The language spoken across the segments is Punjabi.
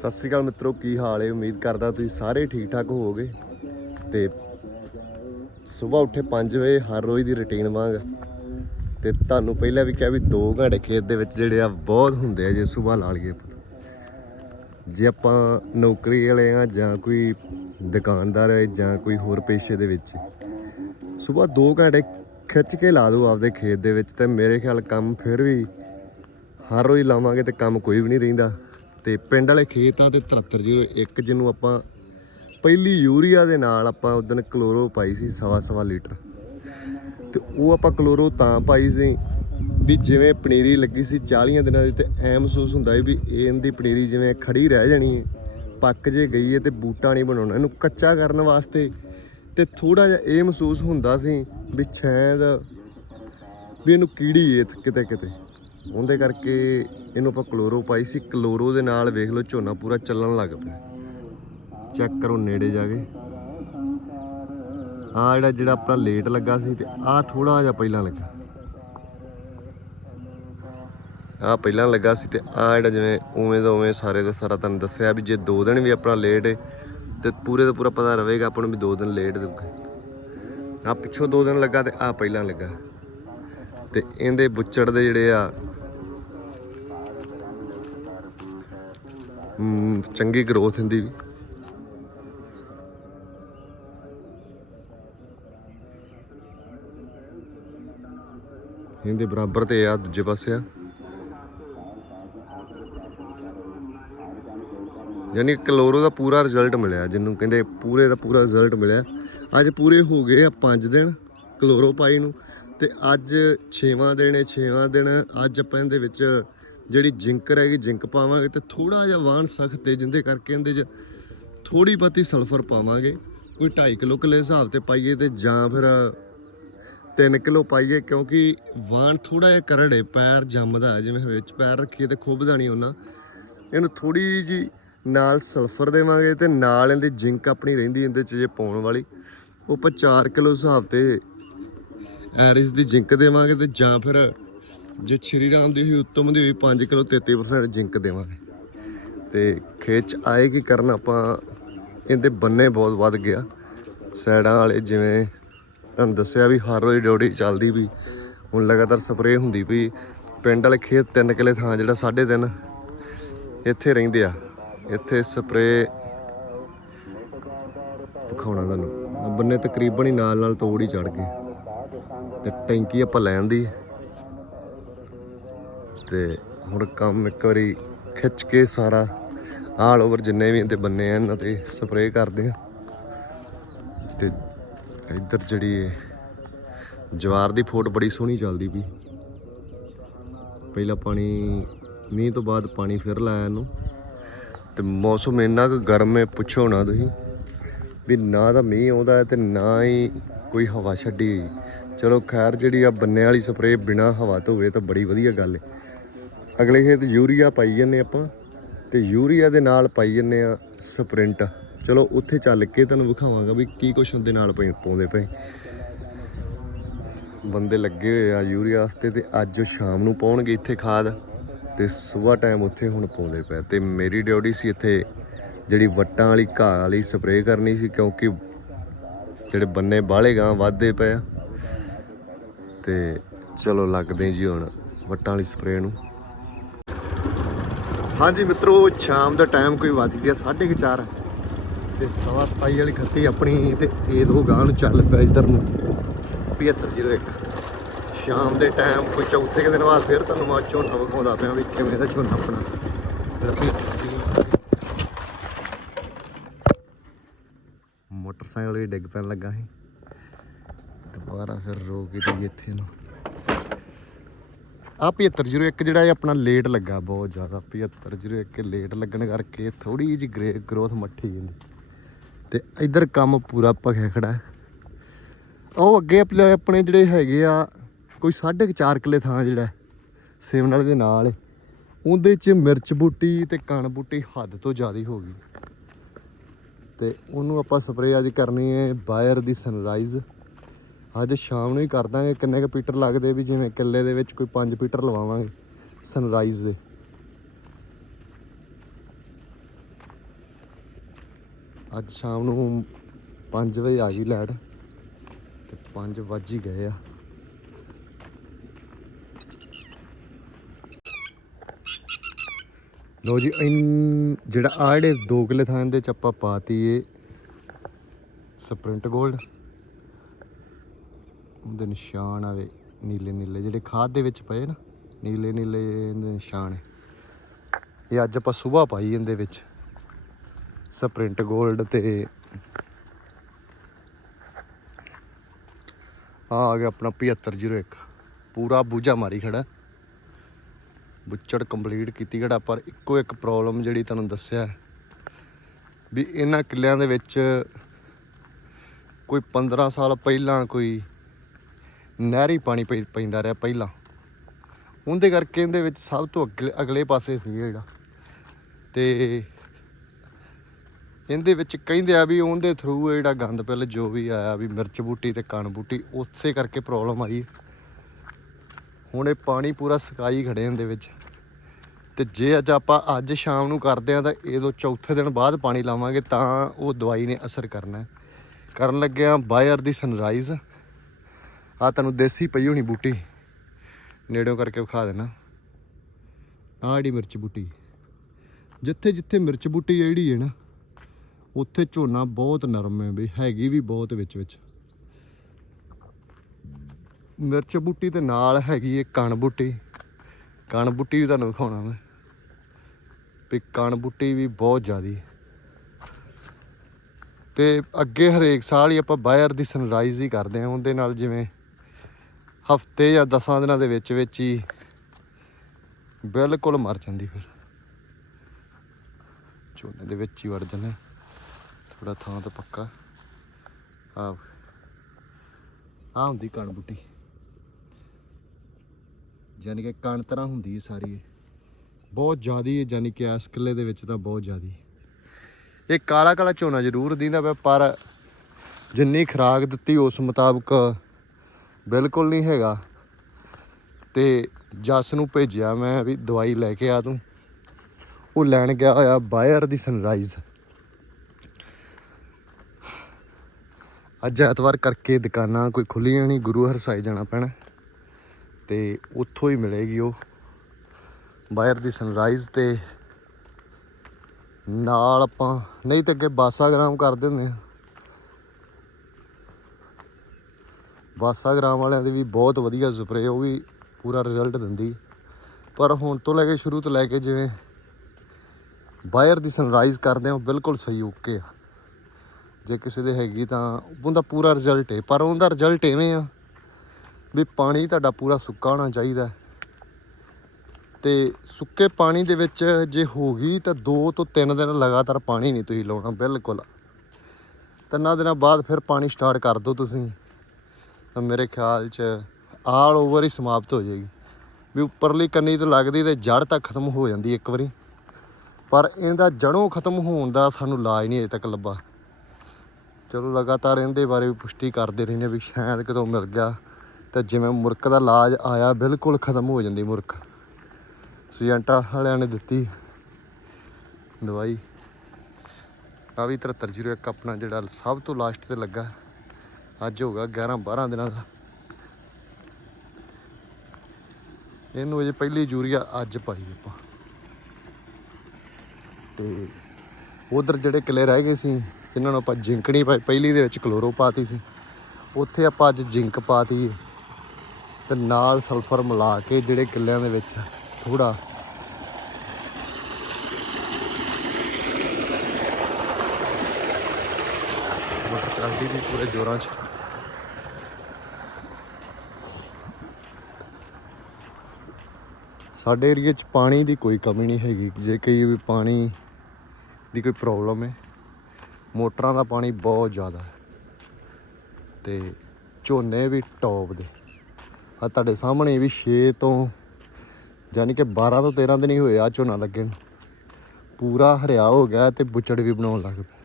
ਸਤਿ ਸ੍ਰੀ ਅਕਾਲ ਮਿੱਤਰੋ, ਕੀ ਹਾਲ ਹੈ? ਉਮੀਦ ਕਰਦਾ ਤੁਸੀਂ ਸਾਰੇ ਠੀਕ ਠਾਕ ਹੋਵੋਗੇ। ਤੇ ਸਵੇਰ ਉੱਠੇ 5 ਵਜੇ ਹਰ ਰੋਜ਼ ਦੀ ਰੁਟੀਨ ਵਾਂਗ। ਤੇ ਤੁਹਾਨੂੰ ਪਹਿਲਾਂ ਵੀ ਕਿਹਾ ਵੀ 2 ਘੰਟੇ ਖੇਤ ਦੇ ਵਿੱਚ ਜਿਹੜੇ ਆ ਬਹੁਤ ਹੁੰਦੇ ਆ ਜੇ ਸਵੇਰ ਲਾ ਲਈਏ ਜੇ ਆਪਾਂ ਨੌਕਰੀ ਵਾਲੇ ਆ ਜਾਂ ਕੋਈ ਦੁਕਾਨਦਾਰ ਹੈ ਜਾਂ ਕੋਈ ਹੋਰ ਪੇਸ਼ੇ ਦੇ ਵਿੱਚ ਸਵੇਰ 2 ਘੰਟੇ ਖਿੱਚ ਕੇ ਲਾ ਦਿਓ ਆਪਦੇ ਖੇਤ ਦੇ ਵਿੱਚ ਤੇ ਮੇਰੇ ਖਿਆਲ ਕੰਮ ਫਿਰ ਵੀ ਹਰ ਰੋਜ਼ ਲਾਵਾਂਗੇ ਤੇ ਕੰਮ ਕੋਈ ਵੀ ਨਹੀਂ ਰਹਿੰਦਾ। ਤੇ ਪਿੰਡ ਵਾਲੇ ਖੇਤ ਆ ਤੇ 7301 ਜਿਹਨੂੰ ਆਪਾਂ ਪਹਿਲੀ ਯੂਰੀਆ ਦੇ ਨਾਲ ਆਪਾਂ ਉਦੋਂ ਕਲੋਰੋ ਪਾਈ ਸੀ, ਸਵਾ ਸਵਾ ਲੀਟਰ। ਤੇ ਉਹ ਆਪਾਂ ਕਲੋਰੋ ਤਾਂ ਪਾਈ ਸੀ ਵੀ ਜਿਵੇਂ ਪਨੀਰੀ ਲੱਗੀ ਸੀ 40 ਦਿਨਾਂ ਦੀ ਤੇ ਐ ਮਹਿਸੂਸ ਹੁੰਦਾ ਸੀ ਵੀ ਇਹ ਇਹਦੀ ਪਨੀਰੀ ਜਿਵੇਂ ਖੜੀ ਰਹਿ ਜਾਣੀ ਹੈ ਪੱਕ ਜੇ ਗਈ ਹੈ ਤੇ ਬੂਟਾ ਨਹੀਂ ਬਣਾਉਣਾ। ਇਹਨੂੰ ਕੱਚਾ ਕਰਨ ਵਾਸਤੇ ਤੇ ਥੋੜਾ ਜਿਹਾ ਇਹ ਮਹਿਸੂਸ ਹੁੰਦਾ ਸੀ ਵੀ ਸ਼ਾਇਦ ਵੀ ਇਹਨੂੰ ਕੀੜੀ ਏ ਕਿਤੇ ਕਿਤੇ ਉਹਦੇ ਕਰਕੇ ਇਹਨੂੰ ਆਪਾਂ ਕਲੋਰੋ ਪਾਈ ਸੀ। ਕਲੋਰੋ ਦੇ ਨਾਲ ਵੇਖ ਲਓ, ਝੋਨਾ ਪੂਰਾ ਚੱਲਣ ਲੱਗ ਪਿਆ। ਚੈੱਕ ਕਰੋ ਨੇੜੇ ਜਾ ਕੇ। ਆ ਜਿਹੜਾ ਜਿਹੜਾ ਆਪਣਾ ਲੇਟ ਲੱਗਾ ਸੀ ਤੇ ਆ ਥੋੜਾ ਜਿਹਾ ਪਹਿਲਾਂ ਲੱਗਾ। ਆ ਪਹਿਲਾਂ ਲੱਗਾ ਸੀ ਤੇ ਆ ਜਿਹੜਾ ਜਿਵੇਂ ਉਵੇਂ ਦਾ ਉਵੇਂ ਸਾਰੇ ਦਾ ਸਾਰਾ ਤੁਹਾਨੂੰ ਦੱਸਿਆ ਵੀ ਜੇ 2 ਦਿਨ ਵੀ ਆਪਣਾ ਲੇਟ ਹੈ ਤੇ ਪੂਰੇ ਦਾ ਪੂਰਾ ਪਤਾ ਰਹੇਗਾ ਆਪਾਂ ਨੂੰ ਵੀ 2 ਦਿਨ ਲੇਟ ਦੇਊਗਾ ਆ ਪਿੱਛੋਂ 2 ਦਿਨ ਲੱਗਾ ਤੇ ਆ ਪਹਿਲਾਂ ਲੱਗਾ। ਤੇ ਇਹਦੇ ਬੁੱਚੜ ਦੇ ਜਿਹੜੇ ਆ ਚੰਗੀ ਗਰੋਥ ਹੁੰਦੀ ਵੀ। ਇਹਦੇ ਬਰਾਬਰ ਤੇ ਆ, ਦੂਜੇ ਪਾਸੇ ਆ। ਯਾਨੀ ਕਲੋਰੋ ਦਾ ਪੂਰਾ ਰਿਜ਼ਲਟ ਮਿਲਿਆ, ਜਿਹਨੂੰ ਕਹਿੰਦੇ ਪੂਰੇ ਦਾ ਪੂਰਾ ਰਿਜ਼ਲਟ ਮਿਲਿਆ। ਅੱਜ ਪੂਰੇ ਹੋ ਗਏ ਆ 5 ਦਿਨ ਕਲੋਰੋ ਪਾਈ ਨੂੰ। ਤੇ ਅੱਜ 6ਵਾਂ ਦਿਨ ਹੈ 6ਵਾਂ ਦਿਨ ਅੱਜ ਆਪਾਂ ਇਹਦੇ ਵਿੱਚ ਜਿਹੜੀ ਜਿੰਕ ਰਹਿ ਗਈ ਜਿੰਕ ਪਾਵਾਂਗੇ ਤੇ ਥੋੜਾ ਜਿਹਾ ਵਾਣ ਸਖਤ ਹੈ ਜਿੰਦੇ ਕਰਕੇ ਇਹਦੇ 'ਚ ਥੋੜੀ ਬਹੁਤੀ ਸਲਫਰ ਪਾਵਾਂਗੇ। ਕੋਈ 2.5 ਕਿਲੋ ਕਿਲੇ ਹਿਸਾਬ ਤੇ ਪਾਈਏ ਤੇ ਜਾਂ ਫਿਰ 3 ਕਿਲੋ ਪਾਈਏ ਕਿਉਂਕਿ ਵਾਣ ਥੋੜਾ ਜਿਹਾ ਕਰੜੇ ਪੈਰ ਜੰਮਦਾ ਹੈ, ਜਿਵੇਂ ਵਿੱਚ ਪੈਰ ਰੱਖੀਏ ਤੇ ਖੁੱਬਦਾ ਨਹੀਂ ਉਹਨਾਂ ਇਹਨੂੰ ਥੋੜੀ ਜੀ ਨਾਲ ਸਲਫਰ ਦੇਵਾਂਗੇ ਤੇ ਨਾਲ ਇਹਦੀ ਜਿੰਕ ਆਪਣੀ ਰਹਿੰਦੀ ਇਹਦੇ ਚ ਜੇ ਪਾਉਣ ਵਾਲੀ। ਉਹ ਆਪਾਂ 4 ਕਿਲੋ ਹਿਸਾਬ ਤੇ ਐਰਿਸ ਦੀ ਜਿੰਕ ਦੇਵਾਂਗੇ ਤੇ ਜਾਂ ਫਿਰ ਜੇ ਸ਼੍ਰੀ ਰਾਮ ਦੀ ਹੋਈ, ਉੱਤਮ ਦੀ ਹੋਈ 5 ਕਿਲੋ 33% ਜਿੰਕ ਦੇਵਾਂਗੇ। ਤੇ ਖੇਚ ਕੀ ਕਰਨ ਆਪਾਂ? ਇਹਦੇ ਬੰਨੇ ਬਹੁਤ ਵੱਧ ਗਿਆ ਸਾਈਡਾਂ ਵਾਲੇ ਜਿਵੇਂ ਤੁਹਾਨੂੰ ਦੱਸਿਆ ਵੀ ਹਰ ਰੋਜ਼ ਡਿਊਟੀ ਚੱਲਦੀ ਵੀ, ਹੁਣ ਲਗਾਤਾਰ ਸਪਰੇਅ ਹੁੰਦੀ ਵੀ, ਪਿੰਡ ਵਾਲੇ ਖੇਤ ਤਿੰਨ ਕਿਲੇ ਥਾਂ ਜਿਹੜਾ 3.5 ਇੱਥੇ ਰਹਿੰਦੇ ਆ। ਇੱਥੇ ਸਪਰੇਅ ਦਿਖਾਉਣਾ ਤੁਹਾਨੂੰ। ਬੰਨੇ ਤਕਰੀਬਨ ਹੀ ਨਾਲ ਨਾਲ ਤੋੜ ਹੀ ਚੜ ਗਏ। ਤੇ ਟੈਂਕੀ ਆਪਾਂ ਲੈਣ ਦੀ। ਤੇ ਹੁਣ ਕੰਮ ਇੱਕ ਵਾਰੀ ਖਿੱਚ ਕੇ ਸਾਰਾ ਆਲ ਓਵਰ ਜਿੰਨੇ ਵੀ ਇਹਦੇ ਬੰਨੇ ਆ, ਇਹਨਾਂ ਤੇ ਸਪਰੇਅ ਕਰਦੇ ਆ। ਤੇ ਇੱਧਰ ਜਿਹੜੀ ਜਵਾਰ ਦੀ ਫੋਟ ਬੜੀ ਸੋਹਣੀ ਚੱਲਦੀ ਵੀ ਪਹਿਲਾ ਪਾਣੀ, ਮੀਂਹ ਤੋਂ ਬਾਅਦ ਪਾਣੀ ਫਿਰ ਲਾਇਆ ਇਹਨੂੰ। ਤੇ ਮੌਸਮ ਇੰਨਾ ਕੁ ਗਰਮ ਹੈ, ਪੁੱਛੋ ਨਾ ਤੁਸੀਂ ਵੀ ਨਾ ਤਾਂ ਮੀਂਹ ਆਉਂਦਾ ਹੈ ਤੇ ਨਾ ਹੀ ਕੋਈ ਹਵਾ ਛੱਡੀ ਚਲੋ ਖੈਰ ਜਿਹੜੀ ਆ ਬੰਨੇ ਵਾਲੀ ਸਪਰੇਅ ਬਿਨਾ ਹਵਾ ਤੋਂ ਹੋਵੇ ਤਾਂ ਬੜੀ ਵਧੀਆ ਗੱਲ ਹੈ। ਅਗਲੇ ਖੇਤ ਯੂਰੀਆ ਪਾਈ ਜੰਨੇ ਆਪਾਂ ਤੇ ਯੂਰੀਆ ਦੇ ਨਾਲ ਪਾਈ ਜੰਨੇ ਆ ਸਪ੍ਰਿੰਟ। ਚਲੋ ਉੱਥੇ ਚੱਲ ਕੇ ਤੁਹਾਨੂੰ ਵਿਖਾਵਾਂਗਾ ਵੀ ਕੀ ਕੁਛ ਉਹਦੇ ਨਾਲ ਪਏ, ਪਾਉਂਦੇ ਪਏ। ਬੰਦੇ ਲੱਗੇ ਹੋਏ ਆ ਯੂਰੀਆ ਵਾਸਤੇ ਤੇ ਅੱਜ ਉਹ ਸ਼ਾਮ ਨੂੰ ਪਾਉਣਗੇ ਇੱਥੇ ਖਾਦ ਤੇ ਸਵੇਰ ਟਾਈਮ ਉੱਥੇ ਹੁਣ ਪਾਉਂਦੇ ਪਏ ਤੇ ਮੇਰੀ ਡਿਊਟੀ ਸੀ ਇੱਥੇ ਜਿਹੜੀ ਵੱਟਾਂ ਵਾਲੀ ਘਾਹ ਵਾਲੀ ਸਪਰੇਅ ਕਰਨੀ ਸੀ ਕਿਉਂਕਿ ਜਿਹੜੇ ਬੰਨੇ ਬਾਹਲੇ ਗਾਂ ਵੱਧਦੇ ਪਏ ਆ। ਤੇ ਚਲੋ ਲੱਗਦੇ ਜੀ ਹੁਣ ਵੱਟਾਂ ਵਾਲੀ ਸਪਰੇਅ ਨੂੰ। ਹਾਂਜੀ ਮਿੱਤਰੋ, ਸ਼ਾਮ ਦਾ ਟਾਈਮ ਕੋਈ ਵੱਜ ਗਿਆ 4:30 ਤੇ ਸਵਾ 27 ਵਾਲੀ ਖੱਤੀ ਆਪਣੀ ਤੇ ਇਹ ਦੋ ਗਾਂ ਨੂੰ ਚੱਲ ਪਿਆ ਇੱਧਰ ਨੂੰ। 7501 ਸ਼ਾਮ ਦੇ ਟਾਈਮ ਕੋਈ ਚੌਥੇ ਕੁ ਦਿਨ ਬਾਅਦ ਫਿਰ ਤੁਹਾਨੂੰ ਮੈਂ ਝੋਨਾ ਵਿਖਾਉਂਦਾ ਪਿਆ ਵੀ ਕਿਵੇਂ ਦਾ ਝੋਨਾ ਆਪਣਾ। ਮੋਟਰਸਾਈਕਲ ਵੀ ਡਿੱਗ ਪੈਣ ਲੱਗਾ ਸੀ। ਦੁਬਾਰਾ ਫਿਰ ਰੋਕ ਦਿੱਤੀ ਇੱਥੇ ਨੂੰ। ਆ 7501 ਜਿਹੜਾ ਇਹ ਆਪਣਾ ਲੇਟ ਲੱਗਾ ਬਹੁਤ ਜ਼ਿਆਦਾ 7501 ਲੇਟ ਲੱਗਣ ਕਰਕੇ ਥੋੜੀ ਜਿਹੀ ਗਰੇ ਗਰੋਥ ਮੱਠੀ ਜਾਂਦੀ ਤੇ ਇੱਧਰ ਕੰਮ ਪੂਰਾ ਭਖਿਆ ਖੜਾ ਉਹ ਅੱਗੇ ਆਪਣੇ ਜਿਹੜੇ ਹੈਗੇ ਆ, ਕੋਈ 4.5 ਕਿੱਲੇ ਥਾਂ ਜਿਹੜਾ ਸੇਵਨਲ ਦੇ ਨਾਲ ਉਹਦੇ ਚ ਮਿਰਚ ਬੂਟੀ ਤੇ ਕਣ ਬੂਟੀ ਹੱਦ ਤੋਂ ਜ਼ਿਆਦਾ ਹੋ ਗਈ। ਤੇ ਉਹਨੂੰ ਆਪਾਂ ਸਪਰੇਅ ਅੱਜ ਕਰਨੀ ਹੈ ਬਾਇਰ ਦੀ ਸਨਰਾਈਜ਼ ਅੱਜ ਸ਼ਾਮ ਨੂੰ ਹੀ ਕਰ ਦਾਂਗੇ। ਕਿੰਨੇ ਕੁ ਪੀਟਰ ਲੱਗਦੇ ਵੀ ਜਿਵੇਂ ਕਿੱਲੇ ਦੇ ਵਿੱਚ ਕੋਈ 5 ਪੀਟਰ ਲਵਾਵਾਂਗੇ ਸਨਰਾਈਜ਼ ਦੇ। ਅੱਜ ਸ਼ਾਮ ਨੂੰ 5 ਵਜੇ ਆ ਗਈ ਲਾਈਟ ਤੇ 5 ਵੱਜ ਹੀ ਗਏ ਆ। ਲੋ ਜੀ, ਇਨ ਜਿਹੜਾ ਆ ਜਿਹੜੇ ਦੋ ਕਿਲੇ ਥਾਂ ਦੇ ਚ ਆਪਾਂ ਪਾਤੀ ਏ, ਸਪ੍ਰਿੰਟ 골ਡ ਉਹਦੇ ਨਿਸ਼ਾਨ ਆਵੇ ਨੀਲੇ ਨੀਲੇ, ਜਿਹੜੇ ਖਾਦ ਦੇ ਵਿੱਚ ਪਏ ਨਾ, ਨੀਲੇ ਨੀਲੇ ਇਹਦੇ ਨਿਸ਼ਾਨ ਇਹ ਅੱਜ ਆਪਾਂ ਸਵੇਰ ਪਾਈ ਇਹਦੇ ਵਿੱਚ, ਸਪ੍ਰਿੰਟ 골ਡ ਤੇ। ਆ ਆ ਗਿਆ ਆਪਣਾ 7501 ਪੂਰਾ ਬੂਝਾ ਮਾਰੀ ਖੜਾ। ਬੁੱਚੜ ਕੰਪਲੀਟ ਕੀਤੀ ਖੜਾ, ਪਰ ਇੱਕੋ ਇੱਕ ਪ੍ਰੋਬਲਮ ਜਿਹੜੀ ਤੁਹਾਨੂੰ ਦੱਸਿਆ ਵੀ ਇਹਨਾਂ ਕਿੱਲਿਆਂ ਦੇ ਵਿੱਚ ਕੋਈ 15 ਸਾਲ ਪਹਿਲਾਂ ਕੋਈ ਨਹਿਰੀ ਪਾਣੀ ਪੈ- ਪੈਂਦਾ ਰਿਹਾ ਪਹਿਲਾਂ। ਉਹਦੇ ਕਰਕੇ ਇਹਦੇ ਵਿੱਚ ਸਭ ਤੋਂ ਅਗਲੇ ਅਗਲੇ ਪਾਸੇ ਸੀ ਜਿਹੜਾ। ਤੇ ਇਹਦੇ ਵਿੱਚ ਕਹਿੰਦੇ ਆ ਵੀ ਉਹਦੇ ਥਰੂ ਜਿਹੜਾ ਗੰਦ ਪਿੱਲ ਜੋ ਵੀ ਆਇਆ, ਵੀ ਮਿਰਚ ਬੂਟੀ ਤੇ ਕਣ ਬੂਟੀ, ਉਸੇ ਕਰਕੇ ਪ੍ਰੋਬਲਮ ਆਈ। ਹੁਣ ਇਹ ਪਾਣੀ ਪੂਰਾ ਸਕਾਈ ਖੜੇ ਇਹਦੇ ਵਿੱਚ। ਤੇ ਜੇ ਅੱਜ ਆਪਾਂ ਅੱਜ ਸ਼ਾਮ ਨੂੰ ਕਰਦੇ ਆ ਤਾਂ ਇਹਦੋਂ ਚੌਥੇ ਦਿਨ ਬਾਅਦ ਪਾਣੀ ਲਾਵਾਂਗੇ ਤਾਂ ਉਹ ਦਵਾਈ ਨੇ ਅਸਰ ਕਰਨਾ। ਕਰਨ ਲੱਗਿਆ ਬਾਇਰ ਦੀ ਸਨਰਾਈਜ਼ ਆ ਤੁਹਾਨੂੰ ਦੇਸੀ ਪਈ ਹੋਣੀ ਬੂਟੀ। ਨੇੜਿਓਂ ਕਰਕੇ ਵਿਖਾ ਦੇਣਾ। ਆਹ ਜਿਹੜੀ ਮਿਰਚ ਬੂਟੀ। ਜਿੱਥੇ ਜਿੱਥੇ ਮਿਰਚ ਬੂਟੀ ਜਿਹੜੀ ਹੈ ਨਾ, ਉੱਥੇ ਝੋਨਾ ਬਹੁਤ ਨਰਮ ਹੈ ਬਈ, ਹੈਗੀ ਵੀ ਬਹੁਤ ਵਿੱਚ ਵਿੱਚ। ਮਿਰਚ ਬੂਟੀ ਤੇ ਨਾਲ ਹੈਗੀ ਹੈ ਕਣ ਬੂਟੀ। ਕਣ ਬੂਟੀ ਵੀ ਤੁਹਾਨੂੰ ਵਿਖਾਉਣਾ ਮੈਂ। ਵੀ ਕਣ ਬੂਟੀ ਵੀ ਬਹੁਤ ਜ਼ਿਆਦੀ। ਤੇ ਅੱਗੇ ਹਰੇਕ ਸਾਲ ਹੀ ਆਪਾਂ ਬਾਇਰ ਦੀ ਸਨਰਾਈਜ਼ ਹੀ ਕਰਦੇ ਹਾਂ, ਉਹਦੇ ਨਾਲ ਜਿਵੇਂ ਹਫ਼ਤੇ ਜਾਂ 10 ਦਿਨਾਂ ਦੇ ਵਿੱਚ ਵਿੱਚ ਹੀ ਬਿਲਕੁਲ ਮਰ ਜਾਂਦੀ ਫਿਰ। ਝੋਨੇ ਦੇ ਵਿੱਚ ਹੀ ਵੜ ਜਾਂਦੇ ਥੋੜਾ ਥਾਂ ਤਾਂ ਪੱਕਾ। ਆ ਆ ਹੁੰਦੀ ਕਣ ਬੂਟੀ। ਯਾਨੀ ਕਿ ਕਣ ਤਰ੍ਹਾਂ ਹੁੰਦੀ ਹੈ ਸਾਰੀ ਬਹੁਤ ਜ਼ਿਆਦੀ ਹੈ ਯਾਨੀ ਕਿ ਇਸ ਕਿੱਲੇ ਦੇ ਵਿੱਚ ਤਾਂ ਬਹੁਤ ਜ਼ਿਆਦੀ ਇਹ ਕਾਲਾ ਕਾਲਾ ਝੋਨਾ ਜ਼ਰੂਰ ਦਿੰਦਾ ਪਿਆ, ਪਰ ਜਿੰਨੀ ਖਰਾਕ ਦਿੱਤੀ ਉਸ ਮੁਤਾਬਕ ਬਿਲਕੁਲ ਨਹੀਂ ਹੈਗਾ। ਤੇ ਜਸ ਨੂੰ ਭੇਜਿਆ ਮੈਂ ਵੀ ਦਵਾਈ ਲੈ ਕੇ ਆ ਤੂੰ। ਉਹ ਲੈਣ ਗਿਆ ਹੋਇਆ ਬਾਇਰ ਦੀ ਸਨਰਾਈਜ਼ ਅੱਜ ਐਤਵਾਰ ਕਰਕੇ ਦੁਕਾਨਾਂ ਕੋਈ ਖੁੱਲੀਆਂ ਨਹੀਂ, ਗੁਰੂ ਹਰਸਾਈ ਜਾਣਾ ਪੈਣਾ। ਤੇ ਉੱਥੋਂ ਹੀ ਮਿਲੇਗੀ ਉਹ। ਬਾਇਰ ਦੀ ਸਨਰਾਈਜ਼ ਤੇ ਨਾਲ ਆਪਾਂ, ਨਹੀਂ ਤੇ ਅੱਗੇ ਬਾਸਾਗ੍ਰਾਮ ਕਰਦੇ ਹੁੰਦੇ ਆ। ਬਾਸਾਗ੍ਰਾਮ ਵਾਲਿਆਂ ਦੀ ਵੀ ਬਹੁਤ ਵਧੀਆ ਸਪਰੇਅ ਉਹ ਵੀ ਪੂਰਾ ਰਿਜ਼ਲਟ ਦਿੰਦੀ। ਪਰ ਹੁਣ ਤੋਂ ਲੈ ਕੇ ਸ਼ੁਰੂ ਤੋਂ ਲੈ ਕੇ ਜਿਵੇਂ ਬਾਇਰ ਦੀ ਸਨਰਾਈਜ਼ ਕਰਦੇ ਹਾਂ, ਉਹ ਬਿਲਕੁਲ ਸਹੀ ਓਕੇ ਆ। ਜੇ ਕਿਸੇ ਦੇ ਹੈਗੀ ਤਾਂ ਉਹਦਾ ਪੂਰਾ ਰਿਜ਼ਲਟ ਹੈ ਪਰ ਉਹਦਾ ਰਿਜ਼ਲਟ ਐਵੇਂ ਆ ਵੀ ਪਾਣੀ ਤੁਹਾਡਾ ਪੂਰਾ ਸੁੱਕਾ ਹੋਣਾ ਚਾਹੀਦਾ। ਹੈ। ਤੇ ਸੁੱਕੇ ਪਾਣੀ ਦੇ ਵਿੱਚ ਜੇ ਹੋ ਗਈ ਤਾਂ 2 ਤੋਂ 3 ਦਿਨ ਲਗਾਤਾਰ ਪਾਣੀ ਨਹੀਂ ਤੁਸੀਂ ਲਾਉਣਾ, ਬਿਲਕੁਲ। ਤਿੰਨਾਂ ਦਿਨਾਂ ਬਾਅਦ ਫਿਰ ਪਾਣੀ ਸਟਾਰਟ ਕਰ ਦਿਓ ਤੁਸੀਂ। ਤਾਂ ਮੇਰੇ ਖਿਆਲ 'ਚ ਆਲ ਓਵਰ ਹੀ ਸਮਾਪਤ ਹੋ ਜਾਏਗੀ। ਵੀ ਉੱਪਰਲੀ ਕੰਨੀ ਤੋਂ ਲੱਗਦੀ ਤੇ ਜੜ ਤਾਂ ਖਤਮ ਹੋ ਜਾਂਦੀ ਇੱਕ ਵਾਰੀ। ਪਰ ਇਹਦਾ ਜੜੋਂ ਖਤਮ ਹੋਣ ਦਾ ਸਾਨੂੰ ਇਲਾਜ ਨਹੀਂ ਅਜੇ ਤੱਕ ਲੱਭਾ। ਚਲੋ ਲਗਾਤਾਰ ਇਹਦੇ ਬਾਰੇ ਵੀ ਪੁਸ਼ਟੀ ਕਰਦੇ ਰਹਿੰਦੇ ਵੀ ਸ਼ਾਇਦ ਕਿਤੋਂ ਮਿਲ ਗਿਆ। ਤਾਂ ਜਿਵੇਂ ਮੁਰਕ ਦਾ ਇਲਾਜ ਆਇਆ, ਬਿਲਕੁਲ ਖਤਮ ਹੋ ਜਾਂਦੀ ਮੁਰਕ ਸੀਜੈਂਟਾ ਵਾਲਿਆਂ ਨੇ ਦਿੱਤੀ ਦਵਾਈ। ਆ ਵੀ 7301 ਆਪਣਾ ਜਿਹੜਾ ਸਭ ਤੋਂ ਲਾਸਟ ਤੇ ਲੱਗਾ। ਅੱਜ ਹੋਗਾ 11 12 ਦਿਨਾਂ ਦਾ। ਇਹਨੂੰ ਅਜੇ ਪਹਿਲੀ ਯੂਰੀਆ ਅੱਜ ਪਾਈ ਆਪਾਂ। ਤੇ ਉਧਰ ਜਿਹੜੇ ਕਿਲੇ ਰਹਿ ਗਏ ਸੀ, ਜਿਨ੍ਹਾਂ ਨੂੰ ਆਪਾਂ ਜਿੰਕ ਨਹੀਂ ਪਾਈ ਪਹਿਲੀ ਦੇ ਵਿੱਚ ਕਲੋਰੋ ਪਾਤੀ ਸੀ, ਉੱਥੇ ਆਪਾਂ ਅੱਜ ਜਿੰਕ ਪਾਤੀ ਹੈ ਤੇ ਨਾਲ ਸਲਫਰ ਮਿਲਾ ਕੇ ਜਿਹੜੇ ਕਿੱਲਿਆਂ ਦੇ ਵਿੱਚ ਥੋੜਾ ਮੋਟਰ ਚੱਲਦੀ ਵੀ ਪੂਰੇ ਜ਼ੋਰਾਂ 'ਚ। ਸਾਡੇ ਏਰੀਏ 'ਚ ਪਾਣੀ ਦੀ ਕੋਈ ਕਮੀ ਨਹੀਂ ਹੈਗੀ। ਜੇ ਕਈ ਵੀ ਪਾਣੀ ਦੀ ਕੋਈ ਪ੍ਰੋਬਲਮ ਹੈ, ਮੋਟਰਾਂ ਦਾ ਪਾਣੀ ਬਹੁਤ ਜ਼ਿਆਦਾ ਹੈ ਤੇ ਝੋਨੇ ਵੀ ਟੌਪ ਦੇ। ਆ ਤੁਹਾਡੇ ਸਾਹਮਣੇ ਵੀ 6 ਤੋਂ ਯਾਨੀ ਕਿ 12 ਤੋਂ 13 ਦਿਨ ਹੀ ਹੋਏ ਆ ਝੋਨਾ ਲੱਗੇ ਨੂੰ। ਪੂਰਾ ਹਰਿਆ ਹੋ ਗਿਆ ਤੇ ਬੁੱਚੜ ਵੀ ਬਣਾਉਣ ਲੱਗ ਪਏ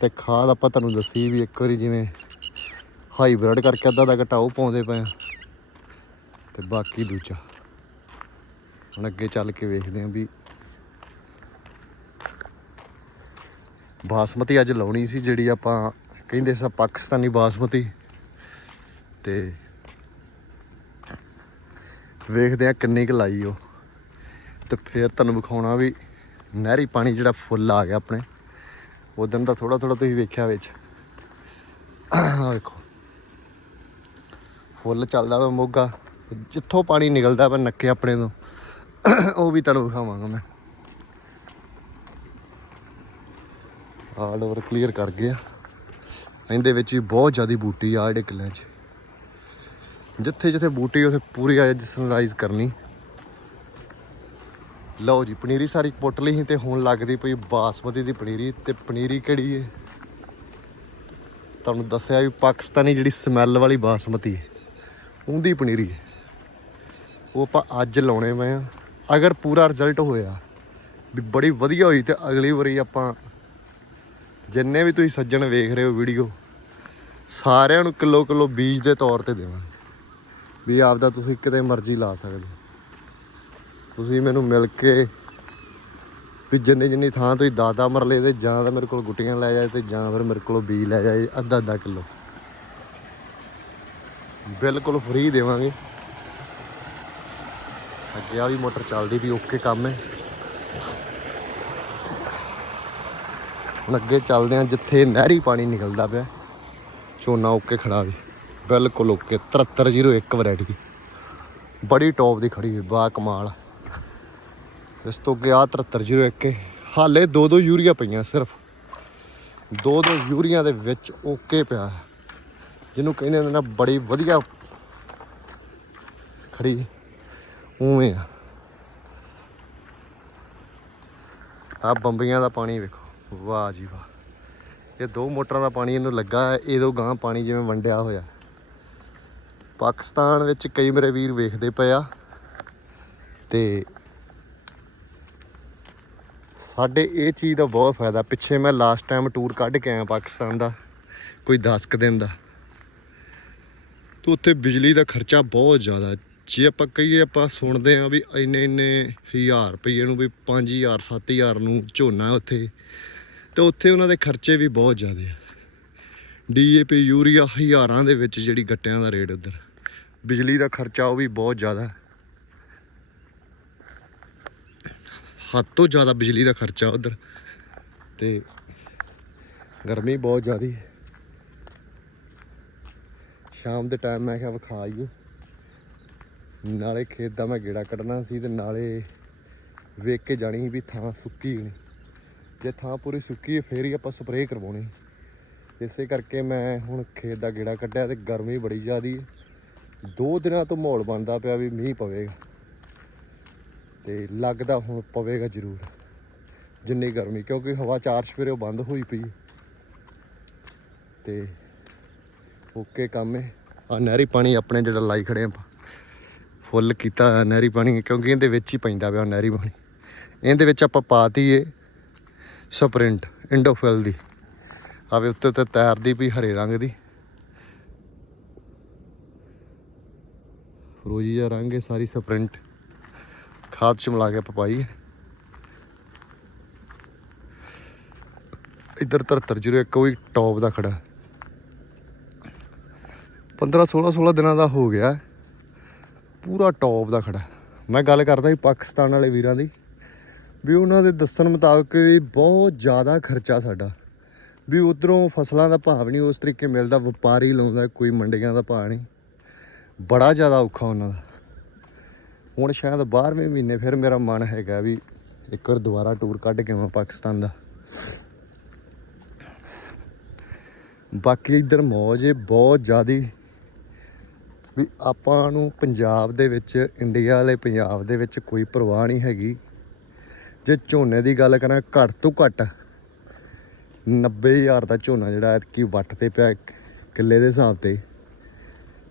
ਤੇ ਖਾਦ ਆਪਾਂ ਤੁਹਾਨੂੰ ਦੱਸੀ ਵੀ ਇੱਕ ਵਾਰੀ ਜਿਵੇਂ ਹਾਈਬ੍ਰਿਡ ਕਰਕੇ ਅੱਧਾ ਦਾ ਘਟਾਓ ਪਾਉਂਦੇ ਪਏ ਆ। ਤੇ ਬਾਕੀ ਦੂਜਾ। ਹੁਣ ਅੱਗੇ ਚੱਲ ਕੇ ਵੇਖਦੇ ਆਂ ਵੀ ਬਾਸਮਤੀ ਅੱਜ ਲਾਉਣੀ ਸੀ ਜਿਹੜੀ ਆਪਾਂ ਕਹਿੰਦੇ ਸੀ ਪਾਕਿਸਤਾਨੀ ਬਾਸਮਤੀ। ਤੇ ਵੇਖਦੇ ਆ ਕਿੰਨੀ ਕੁ ਲਾਈ ਉਹ। ਤੇ ਫਿਰ ਤੁਹਾਨੂੰ ਵਿਖਾਉਣਾ ਵੀ ਨਹਿਰੀ ਪਾਣੀ ਜਿਹੜਾ ਫੁੱਲ ਆ ਗਿਆ ਆਪਣੇ। ਉਦੋਂ ਤਾਂ ਥੋੜਾ ਥੋੜਾ ਤੁਸੀਂ ਵੇਖਿਆ ਵਿੱਚ। ਆਹ ਵੇਖੋ। ਫੁੱਲ ਚੱਲਦਾ ਵਾ ਮੋਗਾ। ਜਿੱਥੋਂ ਪਾਣੀ ਨਿਕਲਦਾ ਵਾ ਨੱਕੇ ਆਪਣੇ ਤੋਂ। ਉਹ ਵੀ ਤੁਹਾਨੂੰ ਵਿਖਾਵਾਂਗਾ ਮੈਂ। ਆਲ ਓਵਰ ਕਲੀਅਰ ਕਰ ਗਿਆ। ਇਹਦੇ ਵਿੱਚ ਵੀ ਬਹੁਤ ਜ਼ਿਆਦਾ ਬੂਟੀ ਆ ਜਿਹੜੇ ਕਿੱਲਿਆਂ 'ਚ। ਜਿੱਥੇ ਜਿੱਥੇ ਬੂਟੀ ਉੱਥੇ ਪੂਰੀ ਅੱਜ ਸਨਰਾਈਜ਼ ਕਰਨੀ। ਲਓ ਜੀ, ਪਨੀਰੀ ਸਾਰੀ ਪੁੱਟ ਲਈ ਸੀ ਤੇ ਹੁਣ ਲੱਗਦੀ ਪਈ ਬਾਸਮਤੀ ਦੀ ਪਨੀਰੀ। ਤੇ ਪਨੀਰੀ ਕਿਹੜੀ ਹੈ ਤੁਹਾਨੂੰ ਦੱਸਿਆ ਵੀ ਪਾਕਿਸਤਾਨੀ ਜਿਹੜੀ ਸਮੈਲ ਵਾਲੀ ਬਾਸਮਤੀ ਉਹਦੀ ਪਨੀਰੀ ਉਹ ਆਪਾਂ ਅੱਜ ਲਾਉਣੇ ਮੈਂ ਆ। ਅਗਰ ਪੂਰਾ ਰਿਜ਼ਲਟ ਹੋਇਆ, ਵੀ ਬੜੀ ਵਧੀਆ ਹੋਈ ਤੇ ਅਗਲੀ ਵਾਰੀ ਆਪਾਂ ਜਿੰਨੇ ਵੀ ਤੁਸੀਂ ਸੱਜਣ ਵੇਖ ਰਹੇ ਹੋ ਵੀਡੀਓ ਸਾਰਿਆਂ ਨੂੰ ਕਿਲੋ ਕਿਲੋ ਬੀਜ ਦੇ ਤੌਰ ਤੇ ਦੇਵਾਂਗੇ। ਵੀ ਆਪਦਾ ਤੁਸੀਂ ਕਿਤੇ ਮਰਜ਼ੀ ਲਾ ਸਕਦੇ ਤੁਸੀਂ ਮੈਨੂੰ ਮਿਲ ਕੇ ਵੀ ਜਿੰਨੇ ਜਿੰਨੀ ਥਾਂ ਤੁਸੀਂ ਦਾਦਾ ਮਰਲੇ ਤੇ ਜਾਂ ਤਾਂ ਮੇਰੇ ਕੋਲ ਗੁੱਟੀਆਂ ਲੈ ਜਾਏ ਤੇ ਜਾਂ ਫਿਰ ਮੇਰੇ ਕੋਲੋਂ ਬੀਜ ਲੈ ਜਾਏ ਅੱਧਾ ਅੱਧਾ ਕਿਲੋ। ਬਿਲਕੁਲ ਫ੍ਰੀ ਦੇਵਾਂਗੇ। ਅੱਗੇ ਆ ਵੀ ਮੋਟਰ ਚੱਲਦੀ ਵੀ ਓਕੇ ਕੰਮ ਹੈ। ਹੁਣ ਅੱਗੇ ਚੱਲਦੇ ਆ ਜਿੱਥੇ ਨਹਿਰੀ ਪਾਣੀ ਨਿਕਲਦਾ ਪਿਆ। ਝੋਨਾ ਓਕੇ ਖੜਾ ਵੀ। ਬਿਲਕੁਲ ਓਕੇ 7301 ਵੈਰਾਈਟੀ। ਬੜੀ ਟੌਪ ਦੀ ਖੜੀ ਹੈ ਬਾ ਕਮਾਲ ਇਸ ਤੋਂ ਅੱਗੇ ਆ 7301 ਹੈ। ਹਾਲੇ ਦੋ ਦੋ ਯੂਰੀਆ ਪਈਆਂ ਸਿਰਫ। ਦੋ ਦੋ ਯੂਰੀਆ ਦੇ ਵਿੱਚ ਓਕੇ ਪਿਆ ਹੈ। ਜਿਹਨੂੰ ਕਹਿੰਦੇ ਨੇ ਨਾ ਬੜੀ ਵਧੀਆ ਖੜੀ। ਉਵੇਂ ਆ। ਆ ਬੰਬੀਆਂ ਦਾ ਪਾਣੀ ਵੇਖੋ। ਵਾਹ ਜੀ ਵਾਹ। ਇਹ ਦੋ ਮੋਟਰਾਂ ਦਾ ਪਾਣੀ ਇਹਨੂੰ ਲੱਗਾ ਹੈ। ਇਹਦੋਂ ਗਾਂ ਪਾਣੀ ਜਿਵੇਂ ਵੰਡਿਆ ਹੋਇਆ। ਪਾਕਿਸਤਾਨ ਵਿੱਚ ਕਈ ਮੇਰੇ ਵੀਰ ਵੇਖਦੇ ਪਏ ਆ। ਤੇ ਸਾਡੇ ਇਹ ਚੀਜ਼ ਦਾ ਬਹੁਤ ਫਾਇਦਾ। ਪਿੱਛੇ ਮੈਂ ਲਾਸਟ ਟਾਈਮ ਟੂਰ ਕੱਢ ਕੇ ਆਇਆ ਪਾਕਿਸਤਾਨ ਦਾ। ਕੋਈ 10 ਕੁ ਦਿਨ ਦਾ। ਤੇ ਉੱਥੇ ਬਿਜਲੀ ਦਾ ਖਰਚਾ ਬਹੁਤ ਜ਼ਿਆਦਾ। ਜੇ ਆਪਾਂ ਕਹੀਏ, ਆਪਾਂ ਸੁਣਦੇ ਆ ਵੀ ਇੰਨੇ ਇੰਨੇ ਹਜ਼ਾਰ ਰੁਪਏ ਨੂੰ ਵੀ 5000 7000 ਨੂੰ ਝੋਨਾ ਉੱਥੇ। ਤੇ ਉੱਥੇ ਉਹਨਾਂ ਦੇ ਖਰਚੇ ਵੀ ਬਹੁਤ ਜ਼ਿਆਦੇ ਆ। ਡੀਏਪੀ, ਯੂਰੀਆ ਹਜ਼ਾਰਾਂ ਦੇ ਵਿੱਚ ਜਿਹੜੀ ਗੱਟਿਆਂ ਦਾ ਰੇਟ ਉਧਰ। ਬਿਜਲੀ ਦਾ ਖਰਚਾ ਉਹ ਵੀ ਬਹੁਤ ਜ਼ਿਆਦਾ। ਹੱਦ ਤੋਂ ਜ਼ਿਆਦਾ ਬਿਜਲੀ ਦਾ ਖਰਚਾ ਉਧਰ। ਤੇ ਗਰਮੀ ਬਹੁਤ ਜ਼ਿਆਦੀ ਸ਼ਾਮ ਦੇ ਟਾਈਮ ਮੈਂ ਕਿਹਾ ਵਿਖਾ ਆਈਏ। ਨਾਲੇ ਖੇਤ ਦਾ ਮੈਂ ਗੇੜਾ ਕੱਢਣਾ ਸੀ ਤੇ ਨਾਲੇ ਵੇਖ ਕੇ ਜਾਣੀ ਸੀ ਵੀ ਥਾਂ ਸੁੱਕੀ ਨਹੀਂ। ਜੇ ਥਾਂ ਪੂਰੀ ਸੁੱਕੀ ਹੈ, ਫੇਰ ਹੀ ਆਪਾਂ ਸਪਰੇਅ ਕਰਵਾਉਣੀ। ਇਸੇ ਕਰਕੇ ਮੈਂ ਹੁਣ ਖੇਤ ਦਾ ਗੇੜਾ ਕੱਢਿਆ ਤੇ ਗਰਮੀ ਬੜੀ ਜ਼ਿਆਦੀ ਹੈ। ਦੋ ਦਿਨਾਂ ਤੋਂ ਮਾਹੌਲ ਬਣਦਾ ਪਿਆ ਵੀ ਮੀਂਹ ਪਵੇਗਾ। ਤੇ ਲੱਗਦਾ ਹੁਣ ਪਵੇਗਾ ਜ਼ਰੂਰ, ਜਿੰਨੀ ਗਰਮੀ, ਕਿਉਂਕਿ ਹਵਾ ਚਾਰ ਸਵੇਰੇ ਬੰਦ ਹੋਈ ਪਈ ਹੈ। ਤੇ ਓਕੇ ਕੰਮ ਹੈ। ਆ ਨਹਿਰੀ ਪਾਣੀ ਆਪਣੇ ਜਿਹੜਾ ਲਾਈ ਖੜੇ ਆਪਾਂ। ਫੁੱਲ ਕੀਤਾ ਨਹਿਰੀ ਪਾਣੀ, ਕਿਉਂਕਿ ਇਹਦੇ ਵਿੱਚ ਹੀ ਪੈਂਦਾ ਪਿਆ ਨਹਿਰੀ ਪਾਣੀ। ਇਹਦੇ ਵਿੱਚ ਆਪਾਂ ਪਾਤੀ ਏ ਸਪ੍ਰਿੰਟ, ਇੰਡੋਫਿਲ ਦੀ। ਆਵੇ ਉੱਤੇ ਉੱਤੇ ਤੈਰਦੀ ਵੀ ਹਰੇ ਰੰਗ ਦੀ। ਫਰੋਜੀ ਜਿਹਾ ਰੰਗ ਹੈ, ਸਾਰੀ ਸਪ੍ਰਿੰਟ। ਖਾਦ ਚ ਮਿਲਾ ਕੇ ਆਪਾਂ ਪਾਈ ਹੈ ਇੱਧਰ 7301 ਵੀ ਟੌਪ ਦਾ ਖੜਾ। 15 16 16 ਦਿਨਾਂ ਦਾ ਹੋ ਗਿਆ। ਪੂਰਾ ਟੌਪ ਦਾ ਖੜਾ। ਮੈਂ ਗੱਲ ਕਰਦਾ ਸੀ ਪਾਕਿਸਤਾਨ ਵਾਲੇ ਵੀਰਾਂ ਦੀ, ਵੀ ਉਹਨਾਂ ਦੇ ਦੱਸਣ ਮੁਤਾਬਕ ਵੀ ਬਹੁਤ ਜ਼ਿਆਦਾ ਖਰਚਾ ਸਾਡਾ। ਵੀ ਉਧਰੋਂ ਫਸਲਾਂ ਦਾ ਭਾਅ ਨਹੀਂ ਉਸ ਤਰੀਕੇ ਮਿਲਦਾ, ਵਪਾਰੀ ਲਾਉਂਦਾ, ਕੋਈ ਮੰਡੀਆਂ ਦਾ ਭਾਅ ਨਹੀਂ। ਬੜਾ ਜ਼ਿਆਦਾ ਔਖਾ ਉਹਨਾਂ ਦਾ। ਹੁਣ ਸ਼ਾਇਦ 12ਵੇਂ ਮਹੀਨੇ ਫਿਰ ਮੇਰਾ ਮਨ ਹੈਗਾ ਵੀ ਇੱਕ ਵਾਰ ਦੁਬਾਰਾ ਟੂਰ ਕੱਢ ਕੇ ਆਵਾਂ ਪਾਕਿਸਤਾਨ ਦਾ। ਬਾਕੀ ਇੱਧਰ ਮੌਜ ਹੈ ਬਹੁਤ ਜ਼ਿਆਦੀ ਵੀ ਆਪਾਂ ਨੂੰ ਪੰਜਾਬ ਦੇ ਵਿੱਚ ਇੰਡੀਆ ਵਾਲੇ ਪੰਜਾਬ ਦੇ ਵਿੱਚ ਕੋਈ ਪਰਵਾਹ ਨਹੀਂ ਹੈਗੀ। ਜੇ ਝੋਨੇ ਦੀ ਗੱਲ ਕਰਾਂ, ਘੱਟ ਤੋਂ ਘੱਟ 90000 ਦਾ ਝੋਨਾ ਜਿਹੜਾ ਐਤਕੀ ਵੱਟ ਤੇ ਪਿਆ ਕਿੱਲੇ ਦੇ ਹਿਸਾਬ ਤੇ।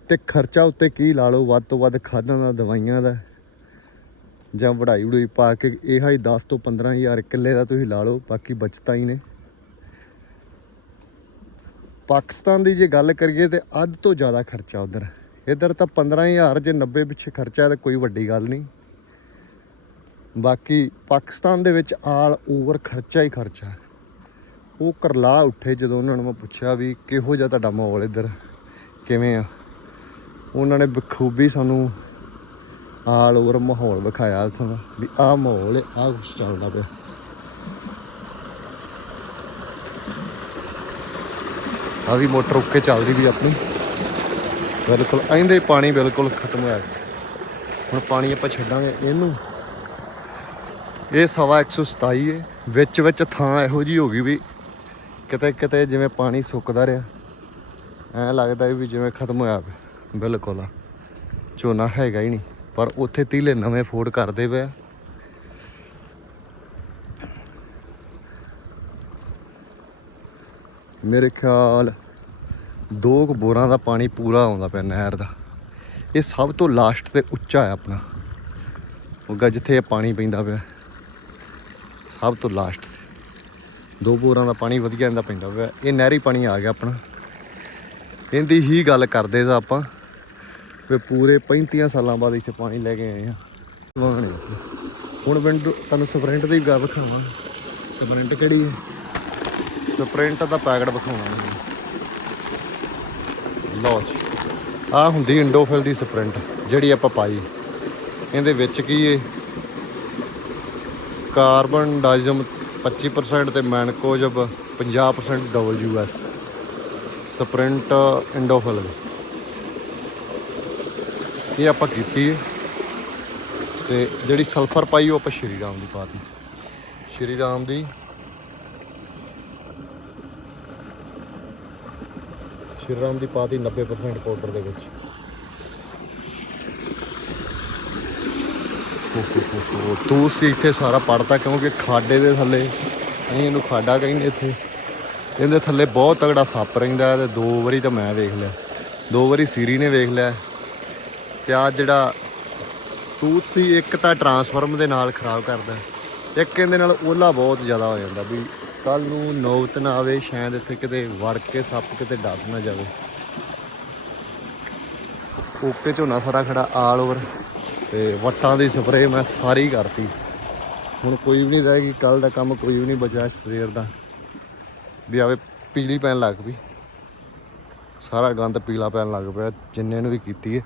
ਤੇ ਖਰਚਾ ਉੱਤੇ ਕੀ ਲਾ ਲਓ, ਵੱਧ ਤੋਂ ਵੱਧ ਖਾਦਾਂ ਦਾ, ਦਵਾਈਆਂ ਦਾ, ਜਾਂ ਵਢਾਈ ਵੜੂਈ ਪਾ ਕੇ ਇਹ ਹੀ 10 ਤੋਂ 15000 ਕਿੱਲੇ ਦਾ ਤੁਸੀਂ ਲਾ ਲਓ, ਬਾਕੀ ਬਚਤਾ ਹੀ ਨੇ। ਪਾਕਿਸਤਾਨ ਦੀ ਜੇ ਗੱਲ ਕਰੀਏ ਤੇ ਅੱਧ ਤੋਂ ਜ਼ਿਆਦਾ ਖਰਚਾ ਉਧਰ। ਇੱਧਰ ਤਾਂ 15000 ਜੇ 90 ਪਿੱਛੇ ਖਰਚਾ ਹੈ ਤਾਂ ਕੋਈ ਵੱਡੀ ਗੱਲ ਨਹੀਂ। ਬਾਕੀ ਪਾਕਿਸਤਾਨ ਦੇ ਵਿੱਚ ਆਲ ਓਵਰ ਖਰਚਾ ਹੀ ਖਰਚਾ ਉਹ ਕਰਲਾ ਉੱਠੇ ਜਦੋਂ ਉਹਨਾਂ ਨੂੰ ਮੈਂ ਪੁੱਛਿਆ ਵੀ ਕਿਹੋ ਜਿਹਾ ਤੁਹਾਡਾ ਮਾਹੌਲ ਇੱਧਰ? ਕਿਵੇਂ ਆ? ਉਹਨਾਂ ਨੇ ਬਖੂਬੀ ਸਾਨੂੰ ਆਲ ਓਵਰ ਮਾਹੌਲ ਵਿਖਾਇਆ ਸਾਨੂੰ ਵੀ ਆਹ ਮਾਹੌਲ ਹੈ, ਆਹ ਕੁਛ ਚੱਲਦਾ ਪਿਆ। ਆ ਵੀ ਮੋਟਰ ਉੱਕੇ ਚੱਲਦੀ ਵੀ ਆਪਣੀ। ਬਿਲਕੁਲ ਆਇੰਦੇ ਪਾਣੀ ਬਿਲਕੁਲ ਖਤਮ ਹੋਇਆ। ਹੁਣ ਪਾਣੀ ਆਪਾਂ ਛੱਡਾਂਗੇ ਇਹਨੂੰ। ਇਹ ਸਵਾ 127 ਹੈ ਵਿੱਚ ਵਿੱਚ ਥਾਂ ਇਹੋ ਜੀ ਹੋ ਗਈ ਵੀ ਕਿਤੇ ਕਿਤੇ ਜਿਵੇਂ ਪਾਣੀ ਸੁੱਕਦਾ ਰਿਹਾ। ਐ ਲੱਗਦਾ ਵੀ ਜਿਵੇਂ ਖਤਮ ਹੋਇਆ ਬਿਲਕੁਲ ਝੋਨਾ ਹੈਗਾ ਹੀ ਨਹੀਂ। ਪਰ ਉੱਥੇ ਤੀਲੇ ਨਵੇਂ ਫੋੜ ਕਰਦੇ ਪਏ ਆ। ਮੇਰੇ ਖਿਆਲ ਦੋ ਕੁ ਬੋਰਾਂ ਦਾ ਪਾਣੀ ਪੂਰਾ ਆਉਂਦਾ ਪਿਆ ਨਹਿਰ ਦਾ। ਇਹ ਸਭ ਤੋਂ ਲਾਸਟ ਤੇ ਉੱਚਾ ਹੈ ਆਪਣਾ। ਉਹਗਾ ਜਿੱਥੇ ਇਹ ਪਾਣੀ ਪੈਂਦਾ ਪਿਆ। ਸਭ ਤੋਂ ਲਾਸਟ ਦੋ ਬੋਰਾਂ ਦਾ ਪਾਣੀ ਵਧੀਆ ਇਹਦਾ ਪੈਂਦਾ ਪਿਆ। ਇਹ ਨਹਿਰੀ ਪਾਣੀ ਆ ਗਿਆ ਆਪਣਾ। ਇਹਦੀ ਹੀ ਗੱਲ ਕਰਦੇ ਤਾਂ ਆਪਾਂ ਵੀ ਪੂਰੇ 35 ਸਾਲਾਂ ਬਾਅਦ ਇੱਥੇ ਪਾਣੀ ਲੈ ਕੇ ਆਏ ਆ ਵਾਹ ਹੁਣ ਪਿੰਡ ਤੁਹਾਨੂੰ ਸਪਰਿੰਟ ਦੀ ਗੱਲ ਵਿਖਾਵਾਂ। ਸਪਰਿੰਟ ਕਿਹੜੀ ਹੈ? ਸਪਰਿੰਟ ਦਾ ਪੈਕਟ ਵਿਖਾਉਣਾ ਲਓ ਜੀ। ਆ ਹੁੰਦੀ ਇੰਡੋਫਿਲ ਦੀ ਸਪਰਿੰਟ, ਜਿਹੜੀ ਆਪਾਂ ਪਾਈ। ਇਹਦੇ ਵਿੱਚ ਕੀ ਹੈ ਕਾਰਬਨ ਡਾਈਜ਼ਮ 25% ਤੇ ਮੈਨਕੋਜਬ 50% ਡਬਲਯੂਐਸ ਸਪਰਿੰਟ ਇੰਡੋਫਿਲ ਇਹ ਆਪਾਂ ਕੀਤੀ ਹੈ ਤੇ ਜਿਹੜੀ ਸਲਫਰ ਪਾਈ ਉਹ ਆਪਾਂ ਸ਼੍ਰੀ ਰਾਮ ਦੀ ਪਾਤੀ ਸ਼੍ਰੀ ਰਾਮ ਦੀ ਸ਼੍ਰੀਰਾਮ ਦੀ ਪਾਤੀ 90% ਪਾਊਡਰ ਦੇ ਵਿੱਚ। ਤੂੰ ਸੀ ਇੱਥੇ ਸਾਰਾ ਪੜਦਾ ਕਿਉਂਕਿ ਖਾਡੇ ਦੇ ਥੱਲੇ, ਅਸੀਂ ਇਹਨੂੰ ਖਾਡਾ ਕਹਿੰਦੇ ਇੱਥੇ। ਇਹਦੇ ਥੱਲੇ ਬਹੁਤ ਤਗੜਾ ਸੱਪ ਰਹਿੰਦਾ ਹੈ ਤੇ ਦੋ ਵਾਰੀ ਤਾਂ ਮੈਂ ਵੇਖ ਲਿਆ। ਦੋ ਵਾਰੀ ਸੀਰੀ ਨੇ ਵੇਖ ਲਿਆ। ਤੇ ਆ ਜਿਹੜਾ ਤੂਤ ਸੀ, ਇੱਕ ਤਾਂ ਟਰਾਂਸਫਾਰਮ ਦੇ ਨਾਲ ਖਰਾਬ ਕਰਦਾ। ਇੱਕ ਇਹਦੇ ਨਾਲ ਓਲਾ ਬਹੁਤ ਜ਼ਿਆਦਾ ਹੋ ਜਾਂਦਾ ਵੀ ਕੱਲ ਨੂੰ ਨੌਬਤ ਨਾ ਆਵੇ, ਸ਼ਾਇਦ ਇੱਥੇ ਕਿਤੇ ਵੜ ਕੇ ਸੱਪ ਕਿਤੇ ਡਸ ਨਾ ਜਾਵੇ। ਓਕੇ ਝੋਨਾ ਸਾਰਾ ਖੜਾ ਆਲ ਓਵਰ ਤੇ ਵੱਟਾਂ ਦੀ ਸਪਰੇ ਮੈਂ ਸਾਰੀ ਕਰਤੀ। ਹੁਣ ਕੋਈ ਵੀ ਨਹੀਂ ਰਹਿ ਗਈ ਕੱਲ ਦਾ ਕੰਮ ਕੋਈ ਵੀ ਨਹੀਂ ਬਚਿਆ ਸਵੇਰ ਦਾ। ਵੀ ਆਵੇ ਪੀਲੀ ਪੈਣ ਲੱਗ ਪਈ। ਸਾਰਾ ਗੰਦ ਪੀਲਾ ਪੈਣ ਲੱਗ ਪਿਆ, ਜਿੰਨੇ ਨੂੰ ਵੀ ਕੀਤੀ ਹੈ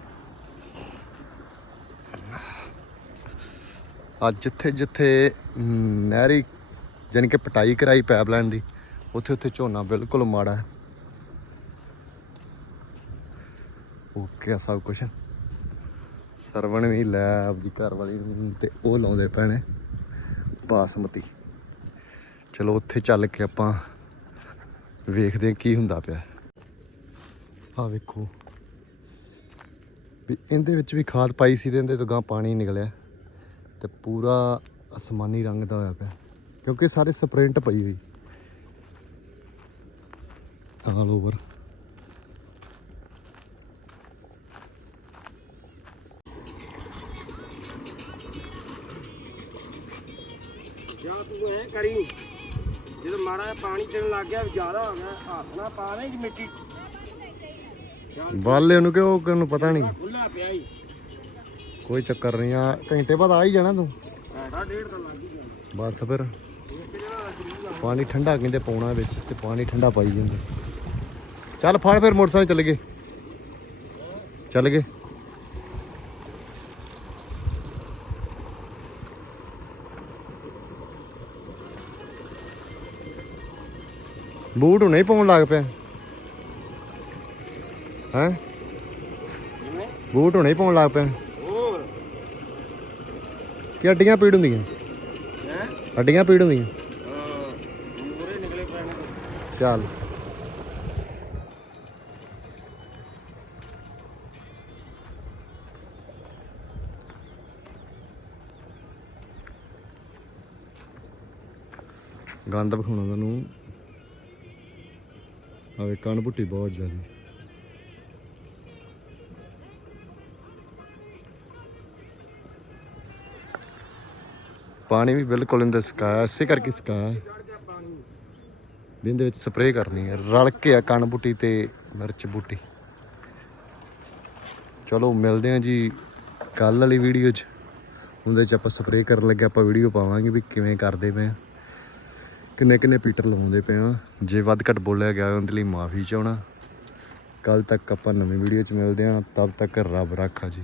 ਅੱਜ ਜਿੱਥੇ ਜਿੱਥੇ ਨਹਿਰੀ ਜਾਣੀ ਕਿ ਪਟਾਈ ਕਰਾਈ ਪਾਈਪਲਾਈਨ ਦੀ, ਉੱਥੇ ਉੱਥੇ ਝੋਨਾ ਬਿਲਕੁਲ ਮਾੜਾ ਹੈ। ਓਕੇ ਆ ਸਭ ਕੁਝ ਸਰਵਣ ਵੀ ਲੈ, ਆਪਦੀ ਘਰ ਵਾਲੀ ਨੂੰ ਤੇ ਉਹ ਲਾਉਂਦੇ ਪੈਣੇ, ਬਾਸਮਤੀ। ਚਲੋ ਉੱਥੇ ਚੱਲ ਕੇ ਆਪਾਂ ਵੇਖਦੇ ਹਾਂ ਕੀ ਹੁੰਦਾ ਪਿਆ। ਆ ਵੇਖੋ। ਵੀ ਇਹਦੇ ਵਿੱਚ ਵੀ ਖਾਦ ਪਾਈ ਸੀ ਤੇ ਇਹਦੇ ਤੋਂ ਗਾਂ ਪਾਣੀ ਨਿਕਲਿਆ। ਤੇ ਪੂਰਾ ਅਸਮਾਨੀ ਰੰਗ ਦਾ ਹੋਇਆ ਪਿਆ। ਕਿਉਂਕਿ ਸਾਰੇ ਸਪ੍ਰਿੰਟ ਪਈ ਹੋਈ। ਆਲ ਓਵਰ ਜਾਂ ਤੂੰ ਐ ਕਰੀ ਜਦੋਂ ਮਾੜਾ ਜਿਹਾ ਪਾਣੀ ਦੇਣ ਲੱਗ ਗਿਆ ਜ਼ਿਆਦਾ ਹੋ ਗਿਆ ਹੱਥ ਨਾਲ ਪਾ ਦੇ ਮਿੱਟੀ। ਬਾਲੇ ਉਹਨੂੰ ਕਿ ਉਹ ਕਿਨੂੰ ਪਤਾ ਨਹੀਂ। ਖੁੱਲਾ ਪਿਆ ਹੀ ਕੋਈ ਚੱਕਰ ਨਹੀਂ ਆ ਘੰਟੇ ਬਾਅਦ ਆ ਹੀ ਜਾਣਾ ਤੂੰ। ਘੰਟਾ ਡੇਢ ਤਾਂ ਲੱਗ ਹੀ ਗਿਆ ਬਸ ਫਿਰ। ਪਾਣੀ ਠੰਡਾ ਕਹਿੰਦੇ ਪਾਉਣਾ ਵਿੱਚ ਤੇ ਪਾਣੀ ਠੰਡਾ ਪਾਈ ਜਾਂਦੇ। ਚੱਲ ਫੜ ਫਿਰ ਮੋਟਰਸਾਈਕਲ ਚੱਲ ਗਏ। ਚੱਲ ਗਏ। ਬੂਟ ਹੁਣੇ ਪਾਉਣ ਲੱਗ ਪਿਆ। ਹੈ? ਬੂਟ ਹੁਣੇ ਹੀ ਪਾਉਣ ਲੱਗ ਪਿਆ। ਹੋਰ? ਕਿ ਅੱਡੀਆਂ ਪੀੜ ਹੁੰਦੀਆਂ? ਹੈ? ਅੱਡੀਆਂ ਪੀੜ ਹੁੰਦੀਆਂ? ਚੱਲ ਗੰਦ ਵਿਖਾਉਣਾ ਤੁਹਾਨੂੰ। ਆਵੇ ਕਣ ਭੁੱਟੀ ਬਹੁਤ ਜ਼ਿਆਦੀ। ਪਾਣੀ ਵੀ ਬਿਲਕੁਲ ਇਹਦੇ ਸੁਕਾਇਆ, ਇਸੇ ਕਰਕੇ ਸੁਕਾਇਆ। ਵੀ ਇਹਦੇ ਵਿੱਚ ਸਪਰੇਅ ਕਰਨੀ ਹੈ। ਰਲ ਕੇ ਆ ਕਣ ਬੂਟੀ ਤੇ ਮਿਰਚ ਬੂਟੀ। ਚਲੋ, ਮਿਲਦੇ ਹਾਂ ਜੀ ਕੱਲ ਵਾਲੀ ਵੀਡੀਓ 'ਚ। ਉਹਦੇ 'ਚ ਆਪਾਂ ਸਪਰੇਅ ਕਰਨ ਲੱਗੇ, ਆਪਾਂ ਵੀਡੀਓ ਪਾਵਾਂਗੇ ਵੀ ਕਿਵੇਂ ਕਰਦੇ ਪਏ ਆ ਕਿੰਨੇ ਕਿੰਨੇ ਪੀਟਰ ਲਵਾਉਂਦੇ ਪਏ ਆ ਜੇ ਵੱਧ ਘੱਟ ਬੋਲਿਆ ਗਿਆ, ਉਹਦੇ ਲਈ ਮਾਫੀ ਚਾਹਣਾ ਕੱਲ ਤੱਕ ਆਪਾਂ ਨਵੀਂ ਵੀਡੀਓ 'ਚ ਮਿਲਦੇ ਹਾਂ। ਤਦ ਤੱਕ ਰੱਬ ਰਾਖਾ ਜੀ।